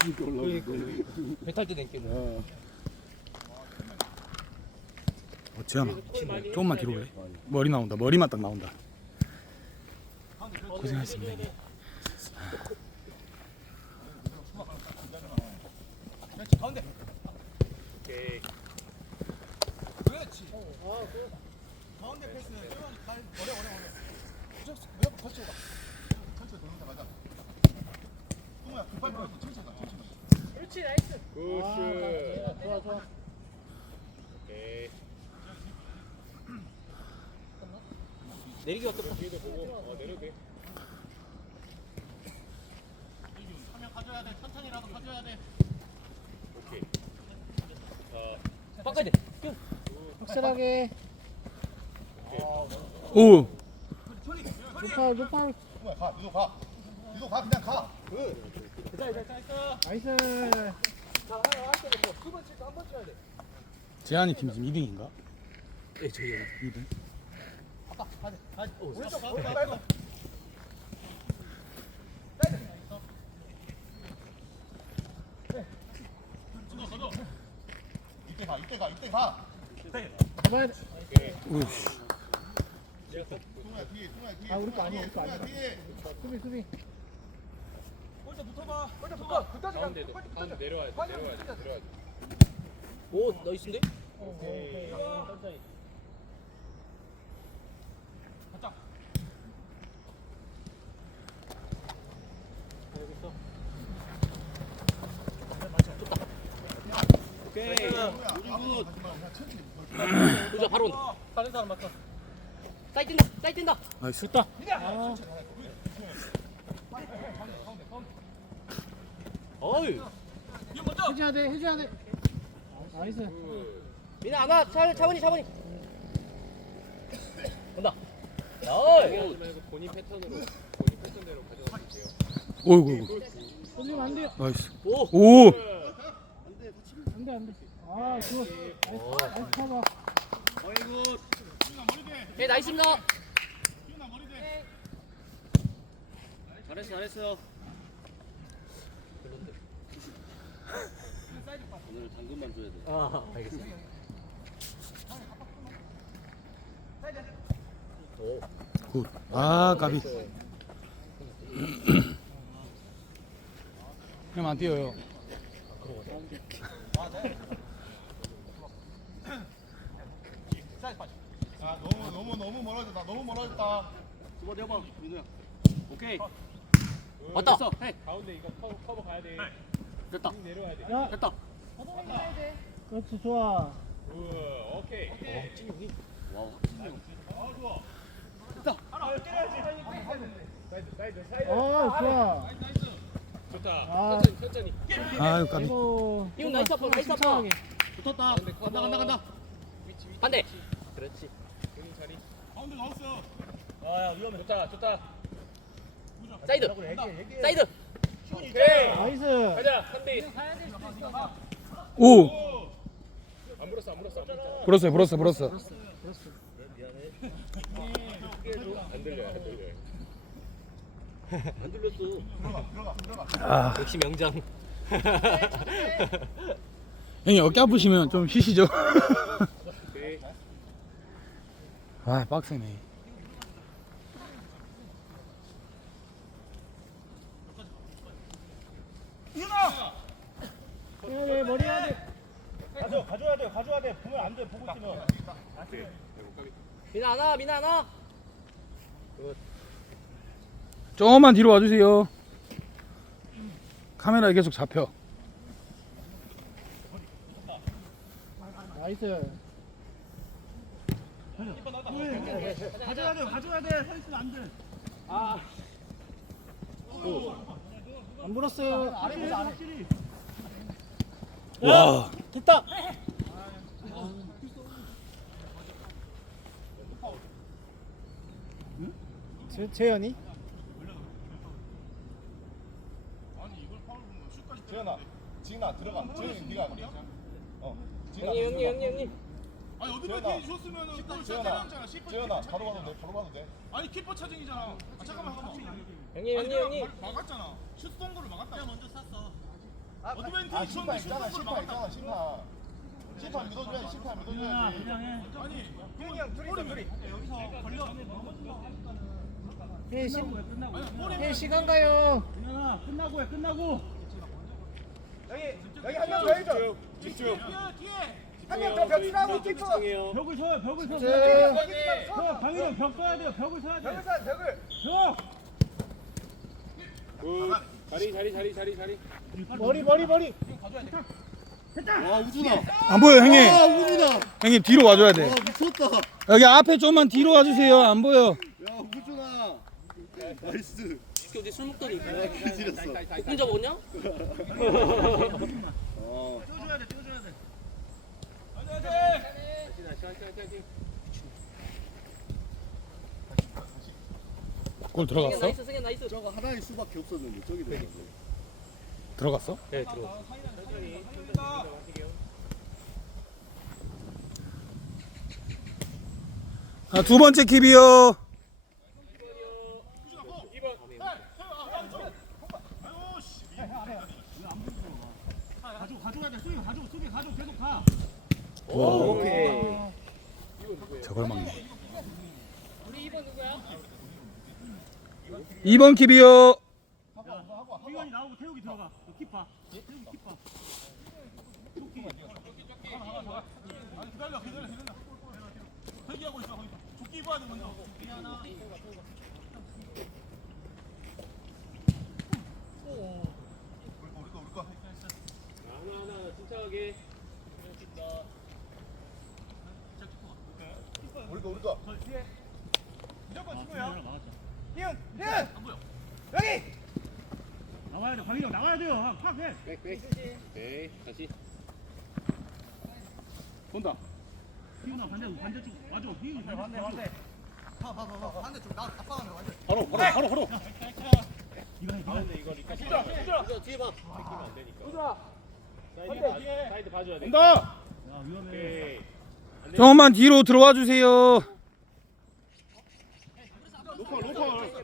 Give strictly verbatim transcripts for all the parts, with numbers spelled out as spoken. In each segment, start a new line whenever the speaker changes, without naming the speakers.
있으니까 올라오고.
배탈 때 댕기는.
어.
어, 지현아 조금만 뒤로 해. 머리 나온다. 머리만 딱 나온다. 고생하셨습니다. 형님.
가운데. 오케이. 그렇지. 가운데 패스는 어려 어려 어려. 몇 거쳐 가. 천천히 돌면서 가자. 동호야 급할 거 천천히 가. 천천히. 그렇지 나이스. 굿.
좋아 좋아.
오케이. 내리기 어떻다. 뒤에도 보고. 어 내려도 돼. 한명 가져야 돼. 천천히라도 가져야 돼. 오케이. 자. 바꿔야 돼.
확실하게.
오.
좋다 좋다.
동호야 가. 유도 가. 유도 가. 그냥 가. 굿.
나이스.
자, 하나 왔을 때 두 번 칠까 한 번 쳐야 돼.
재한이 팀 지금 이 등인가?
예, 저희요.
이 등.
아빠, 가자. 가자. 오른쪽 가. 오른쪽 말고. 이때 가. 이때 가. 이때 가.
잡아야 돼.
우씨.
동호야 뒤에. 동호야 뒤에.
아 우리 거 아니야 우리 거 아니야.
뒤에.
수비 수비.
혼자 붙어봐. 혼자 붙어. 그까지 가. 가운데 내려와야 돼. 내려와야 돼. 내려와야 돼. 오, 나이스인데? 오케이. 천천히. 가자. 알겠어. 오케이. 요즘 굿. 보자, 바로 온다. 다른 사람 맞다. 사이 뛴다. 사이 뛴다.
나이스.
아.
어이.
해줘야 돼 해줘야 돼. 나이스.
민아 안 와. 차, 차분히 차분히. 온다. 나이. 본인 패턴으로 본인 패턴대로 가져가실게요.
오이구.
던지면 안 돼요.
나이스.
오.
오.
안돼 안돼. 아 좋아. 나이스 나이스 커버.
어이구. 예, 나이스입니다. 잘했어, 잘했어. 오늘 당근만 줘야 돼. 아, 알겠어. 오.
굿. 아 까비. 형 안 뛰어요.
아, 너무 너무 너무 멀어졌다. 너무 멀어졌다. 두번 해봐, 민우야. 오케이. 왔다. 됐어. 해.
가운데 이거 커버, 커버 가야 돼.
됐다.
내려와야 돼.
야
됐다.
그렇지 좋아.
우, 오케이.
와우.
사이드, 사이드, 사이드.
어 좋아.
좋다.
아.
천천히, 천천히.
아유 까비.
이거.
이거 나이스 아빠, 나이스 아빠.
침착하게.
붙었다. 간다, 간다, 간다.
위치, 위치.
반대. 그렇지.
본인 자리.
가운데 나왔어.
아, 야, 위험해. 좋다, 좋다.
사이드. 사이드.
오케이.
나이스.
가자, 삼 대 일.
오.
안 물었어, 안 물었어, 안 물었어.
불었어요 불었어 불었어.
안 들려요, 안 들려요.
안 들렸어. 들어가, 들어가, 들어가.
아.
역시 명장.
형님 어깨 아프시면 좀 쉬시죠.
오케이.
아 빡세네.
해야 돼 머리 해야 돼.
가져, 가져야 돼, 가져야 돼. 보면 안 돼, 보고 있으면.
민아 하나, 민아 하나.
조금만 뒤로 와주세요. 카메라에 계속 잡혀.
나이스.
가져야 돼, 가져야 돼. 서 있으면 안 돼.
안 불었어요.
와.
됐다. 재, 재현이?
재현아, 지은아 들어가. 재현이 네가. 어. 형님, 형님, 형님, 형님.
아니 어디
재현아.
파티 줬으면은 골
재현아,
차지하잖아. 십 분
재현아, 바로 가도 돼, 바로 가도 돼.
아니 키퍼 차징이잖아. 아 잠깐만 잠깐만.
형님,
아니
형님, 형님.
막았잖아. 슛 송도를 막았다. 내가 먼저 쐈어. 어드밴티지
아 심판
줬는데
있잖아
슛
심판
막았다.
있잖아 심판 심판 믿어줘야지 심판
그냥
믿어줘야지
그냥 해.
아니
형이 형 둘이 있어 둘이
여기서 걸려.
예, 시,
끝나고 해, 끝나고.
예, 시간 가요.
그냥 끝나고 해. 끝나고.
여기 여기 한 명 더 해줘
집중.
한 명 더 벽치라고 키퍼
벽을 서요. 벽을 서.
네.
서. 강희형 벽 서야 돼요. 벽을 서야 돼.
벽을 사 벽을
벽.
굿. 자리 자리 자리 자리 자리.
머리, 머리, 머리.
와 우준아
안 보여 형님.
아 우준아
형님 뒤로 와줘야 돼.
와 미쳤다
여기 앞에 좀만 뒤로 와주세요. 안 보여.
야 우준아 나이스
어디 술 먹더니
야 지렸어
혼자 먹었냐?
어
띄워줘야 돼. 띄워줘야 돼.
골
승현
들어갔어?
나이스 승현 나이스.
저거 하나일 수밖에 없었는데 저기 들어갔네
들어갔어?
네 들어.
아, 두 번째 킵이요.
가져 가져야 돼. 수비 가져. 수비 가져. 계속 가.
저걸 막네. 이 번 킵이요.
희관이 나오고 태욱이 들어가. 너 키파. 태욱이 키파.
아니 기다려 기다려 기다려. 대기하고 있어 거기. 조끼 입어야 돼 먼저.
하나하나 침착하게.
우리가 우리가
무조건 친구야.
희은 희은 여기
나와야 돼. 광희 형 나와야 돼요. 팍 해.
네 다시.
본다.
희훈아 반대 반대쪽 맞아. 희훈이 반대 반대.
반대쪽 나 아빠 가면 완전
바로 바로 바로 바로.
이거 해. 이거 해.
이거 뒤에 봐.
사이드 봐줘야 돼. 본다.
야 위험해.
조금만 뒤로 들어와 주세요.
로컬 로컬.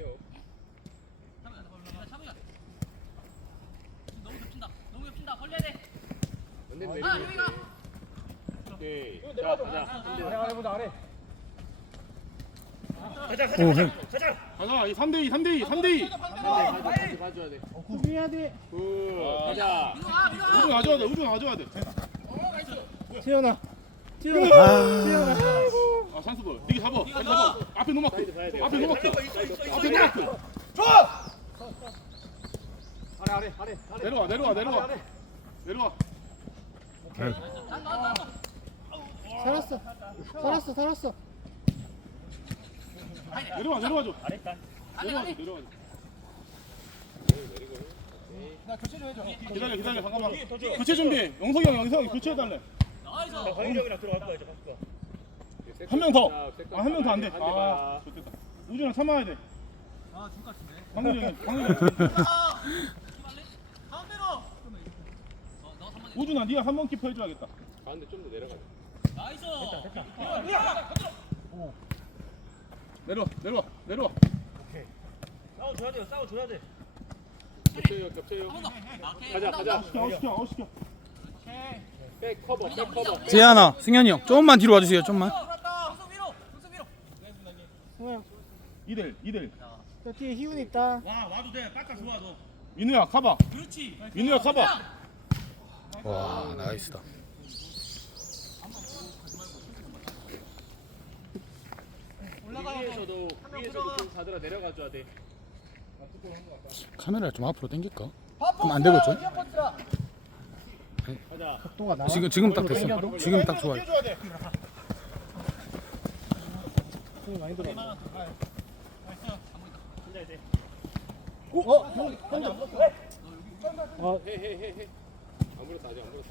너무 겹친다. 너무 겹친다. 벌려야 돼.
아 여기가. 오케이. 자 가자.
오, 형.
가자. 이 삼 대 이 삼 대 이 삼 대 이.
다시 봐줘야 돼.
수비해야 돼.
굿. 가자. 우주 가져야 돼. 우주 가져야 돼.
태연아. 태연아.
아 산수볼. 니가 잡아. 빨리 잡아. 앞에 노마크. 앞에 노마크. 앞에 노마크. 내려와 내려와 내려와. 내려와.
살았어. 살았어, 살았어.
내려와 내려와 줘. 내려와 줘 내려와 줘.
나 교체 좀 해줘
기다려 기다려 잠깐만. 교체 준비. 영석이 형 영석이 형 교체해 달래.
광희형이랑 들어갈 거야 이제.
한 명 더. 아 한 명 더 안 돼. 아 좋겠다. 우준아 참아야 돼.
아 줄 것 같은데
광일이 형 광일이 형. 우준아 네가 한 번 키퍼 해줘야겠다.
가운데 좀 더 내려가.
내려와 내려와 내려와.
싸워 줘야 돼. 싸워 줘야 돼.
겹쳐요 겹쳐요. 가자 가자.
아웃시켜 아웃시켜 아웃시켜.
백 커버 백 커버.
재현아, 승현이 형. 조금만 뒤로 와주세요. 좀만.
승현,
이 대 일 이 대 일.
저 뒤에 희훈 있다.
와 와도 돼. 깎아 좋아 너.
민우야 가봐.
그렇지.
민우야 가봐.
와, 나이스다.
위에서도 위에서도 좀 자들아 내려가 줘야 돼.
카메라 좀 앞으로 당길까? 그럼 안 되겠죠?
각도가 나.
지금 지금 딱 됐어. 지금 딱 좋아요.
힘이 많이 들어. 어?
해해해해. 안 물었다 아직 안 물었다.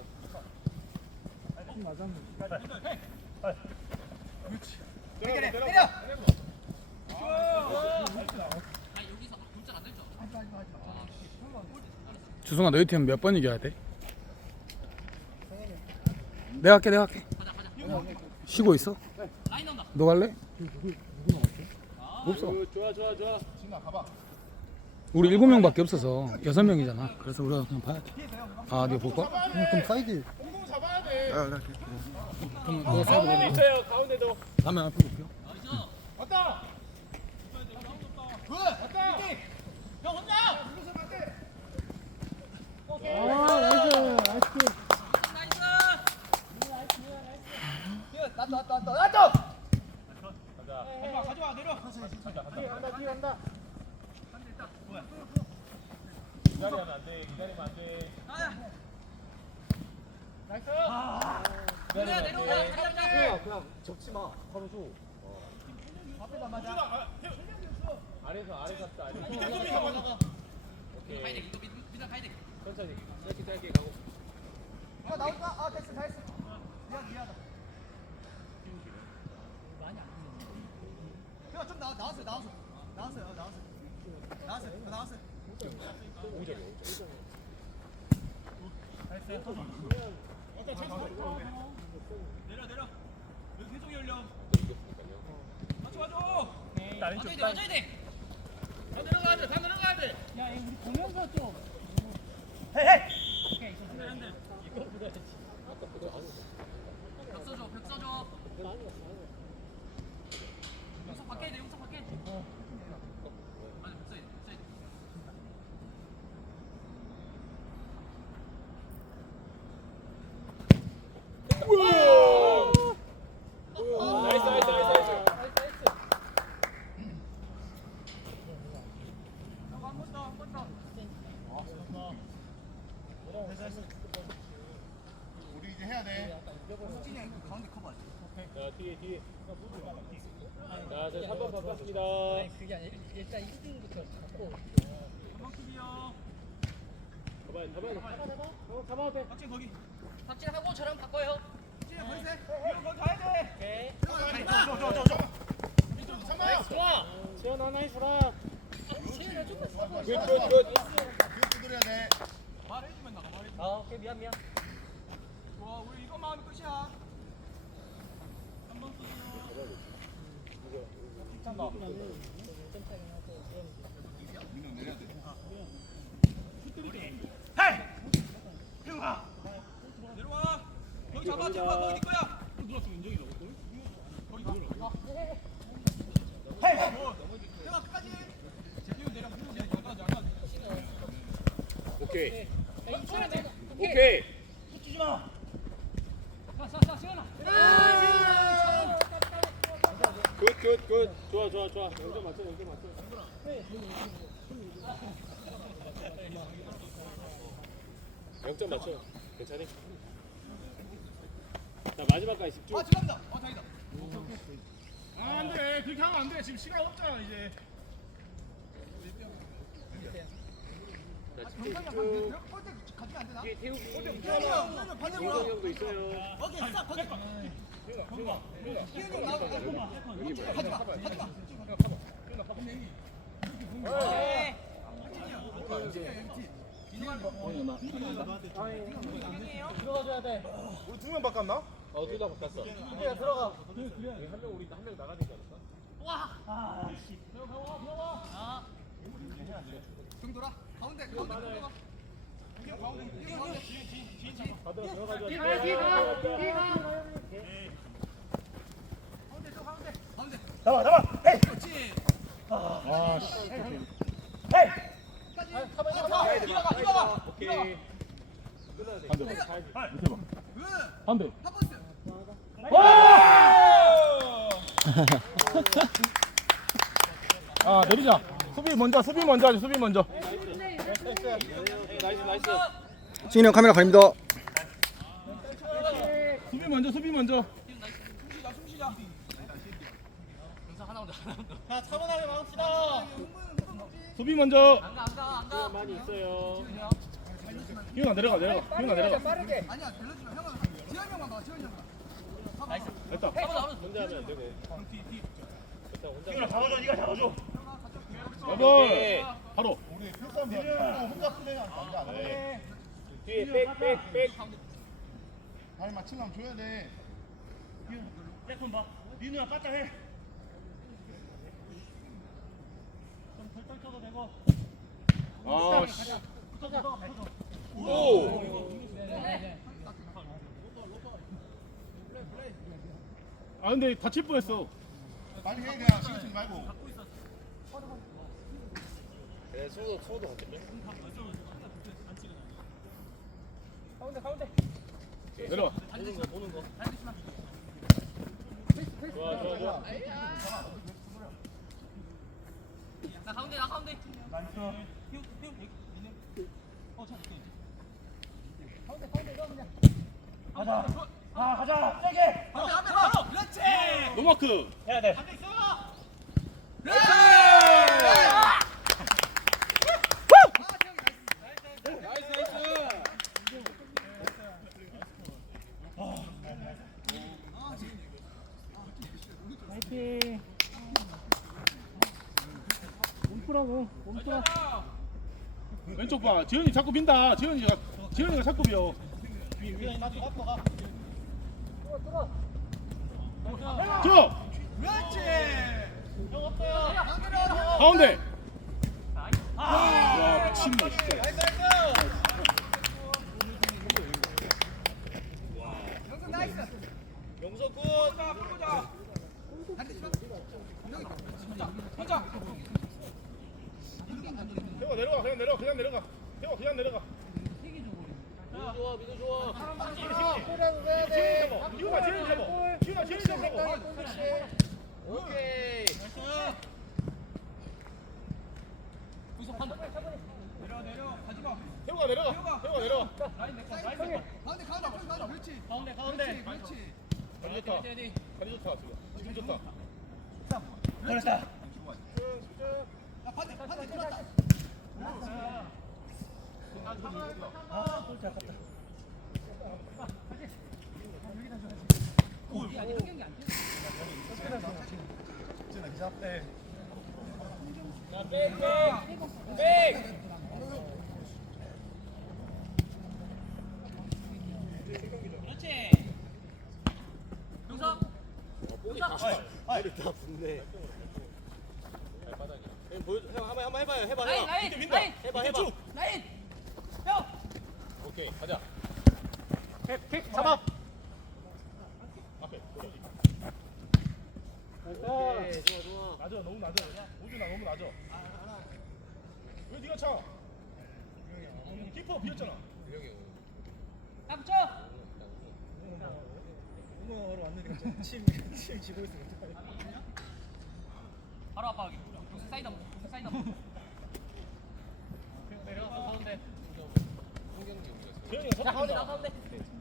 때려 때려
주승아, 너희 팀 몇 번 이겨야 돼? 내가 할게, 내가 할게. 쉬고 있어? 너 갈래? 없어.
굿, 좋아 좋아 좋아.
진아 가봐
우리 일곱 명밖에 없어서 여섯 명이잖아. 그래서 우리가 그냥 봐야 돼. 아, 네가 볼 거야?
그럼 사이드.
공공 잡아야 돼.
그럼 너가 사이드
가운데
보고.
있어요. 가운데도.
다음에 앞에 볼게요.
왔다.
아, 나이스. 나이스.
가져와 내려.
간다, 뒤에 간다.
기다리면 안 돼. 기다리면 안 돼.
나이스.
기다리면 안 돼.
그냥 접지 마. 바로 줘.
앞에다 맞아.
아래서 아래서 합시다. 아래서.
밑에 수비 잡아.
오케이. 천천히. 짧게 짧게 가고.
야 나올까? 아 됐어 다 했어. 미안 미안하다. 야, 좀 나, 나왔어요, 나왔어. 나왔어요, 나왔어요. 나왔어요, 더 나왔어요. 내려, 내려. 여기 계속 열려. 맞춰, 맞춰. 맞춰야 돼, 맞춰야 돼. 다 들어가야 돼, 다 들어가야 돼.
야, 이거 우리 보면서 좀.
벽 써줘, 벽 써줘. 용서 바뀌어야 돼, 용서 바뀌어야 돼. 아니, 벽 써야 돼, 벽 써야 돼.
나이스 나이스 나이스 나이스.
한번 더, 한 번 더.
우리 이제 해야 돼.
수진이 형, 그 가운데 커버.
자 뒤에 뒤에. 자, 저 삼 번 바꿨습니다.
그게 아니라 일단 일 등부터 잡고.
한번 큐비요.
잡아야 잡아야 돼.
어, 잡아도 돼.
박진 거기.
박진하고 저랑 바꿔요.
수진이 거기 세. 이거 거기 가야 돼.
오케이.
들어가, 줘, 줘, 줘, 줘.
좋아.
지현아, 나이스라.
세윤아 조금 사고 있어.
굿굿굿.
이거 두드려야 돼.
말해주면 나가, 말해주면.
아, 오케이 미안 미안.
좋아, 우리 이것만 하면 끝이야. 한번 쏘세요.
민호 내려야 돼.
내려와. 거기 잡아, 들어와, 거기 네 거야. 누웠어, 윤정이라고. 거기 누워. 헤이! 내가 끝까지. 재규 내려, 내려, 약간, 약간.
오케이.
오케이.
오케이.
자, 시원아.
굿굿굿. 좋아 좋아 좋아. 영점 맞춰 영점 맞춰. 영점 맞춰. 괜찮니? 자 마지막까지 집중.
아, 들어간다. 어, 다행이다.
아, 안 돼. 그렇게 하면 안 돼. 지금 시간 없잖아, 이제.
자 집중
병상이
집중.
한 꼴대 가지면 안 되나?
뒤에 태우고.
태우고 형, 반대로
민성
와.
형도 있어요.
거기 있어, 거기. 태우고 나와. 가지 마, 가지 마. 가지 마.
들어가줘야 돼.
우리 두 명 바꿨나?
어 둘 다 바꿨어.
그래, 들어가.
한명 우리 한 명 나가야 되지 않을까?
아, 씨. 들어가, 들어가.
등 돌아. 가운데, 가운데 들어가. 형 가운데, 형 가운데.
받으러 들어가줘야 돼.
뒤가, 뒤가, 뒤가.
가운데, 저 가운데. 가운데.
잡아 잡아. 헤이.
그렇지.
아, 씨.
헤이.
끝까지. 가, 들어가, 들어가.
오케이. 끝나야 돼.
안 돼.
가야지.
밑에 봐.
왜?
안 돼.
파버스.
아, 내리자. 수비 먼저, 수비 먼저 하자, 수비 먼저.
나이스 나이스.
승인이 형 카메라 가립니다.
수비 먼저, 수비 먼저.
숨쉬자, 숨쉬자.
자, 차분하게 막읍시다.
수비 먼저.
안 가, 안 가, 안 가.
많이 있어요.
희훈아 내려가, 내려가. 희훈아 내려가.
빠르게.
아니야, 별로지 마. 형은 지현이 형만 봐, 지현이 형만. 나이스.
됐다.
혼자 하면 안 되고. 일단 혼자.
이거 잡아줘. 네가 잡아줘.
여덟. 바로.
혼자 플레이하면 안 돼.
뒤에 백백 백.
발 맞추려면 줘야 돼.
백손 봐. 민우야 빠따 해. 좀 덜떨 쳐도 되고.
아, 씨. 오. 아, 근데 다칠 뻔했어.
빨리 해 그냥 신경 쓰지 말고.
그래 소도 소도 어떻게?
가운데 가운데.
내려와.
보는 거 보는 거. 좋아 좋아 좋아.
나 가운데 나 가운데.
가자. 아, 가자. 세게.
노마크.
해야 돼.
파이팅. 몸푸라고. 몸푸라.
왼쪽 봐. 지현이 자꾸 빈다. 지현이가 지현이가 자꾸 비어.
위원이 나도 앞으로 가.
저
그렇지.
가운데. 와 미친다 진짜.
나이스 나이스.
용서 굿.
태워 내려가 그냥 내려가 그냥 내려가. 태워 그냥 내려가.
민우 좋아 민우 좋아.
지훈아 지현이 잡아. 지훈아 지현이 잡아.
오케이.
태워가 내려가. 태워가 내려가.
가운데 가운데 앞으로 가자. 그렇지.
가운데 가운데.
그렇지.
다리 좋다. 다리 좋다 지금. 지금 좋다.
잘했다.
야 반대 반대 들어왔다.
아, 골 아깝다.
진아 기자. 네.
백백.
그렇지. 용서.
머리 다 붓네. 형 보여줘. 형 한번 한번 해봐요. 해봐
라인
해봐.
라인 라인.
해봐 해봐.
라인. 형.
오케이 가자.
킥 잡아.
앞에.
오케이 좋아 좋아.
낮아 너무 낮아. 오준아 너무 낮아. 왜 네가 차? 키퍼 비었잖아.
나 붙여.
운동하러 왔는데 침, 침 지고 있으면 어떡하냐.
바로 아빠 여기. 무슨 사이다 먹어. 무슨 사이다 먹어. 내려가서 가운데.
지현이가
나 가운데
섰다.
나 가운데.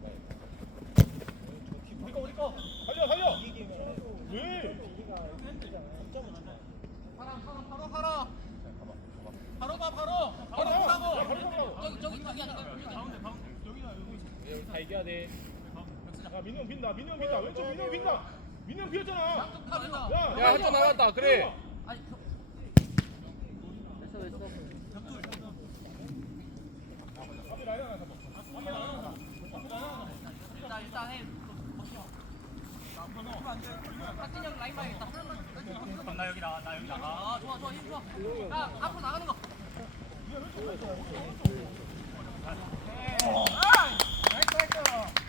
우리 거 우리 거. 달려 달려. 왜?
바로 바로. 바로 가 바로.
바로
바로
나와.
가고.
야, 바로 가라고.
저기 저기 저기 아닌가? 가운데
여기 다 이겨야 돼.
야 민우 형 빈다. 민우 형 빈다. 왼쪽 민우 형 빈다. 민우 형 비었잖아.
가운데.
야,
야, 한점 남았다. 그래.
아니. 됐어 됐어.
앞에 라인 하나 잡아.
일단 일단 해. 박진이 형 라인 봐야겠다.
나 여기 나와, 나 여기 나가.
아 좋아 좋아 힘 좋아. 야 앞으로 나가는 거.
나이스 나이스.